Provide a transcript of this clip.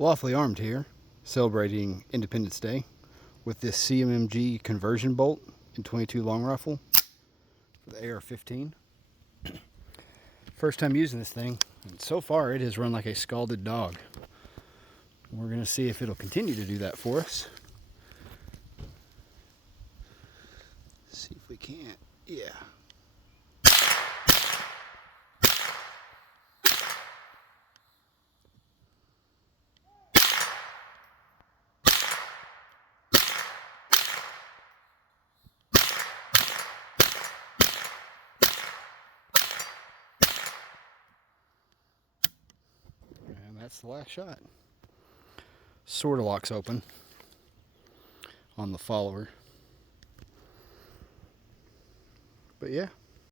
Lawfully armed here, celebrating Independence Day with this CMMG conversion bolt in 22 long rifle for the AR-15. First time using this thing, and so far it has run like a scalded dog. We're going to see if it'll continue to do that for us. See if we can't. Yeah. And that's the last shot. Sort of locks open on the follower. But yeah.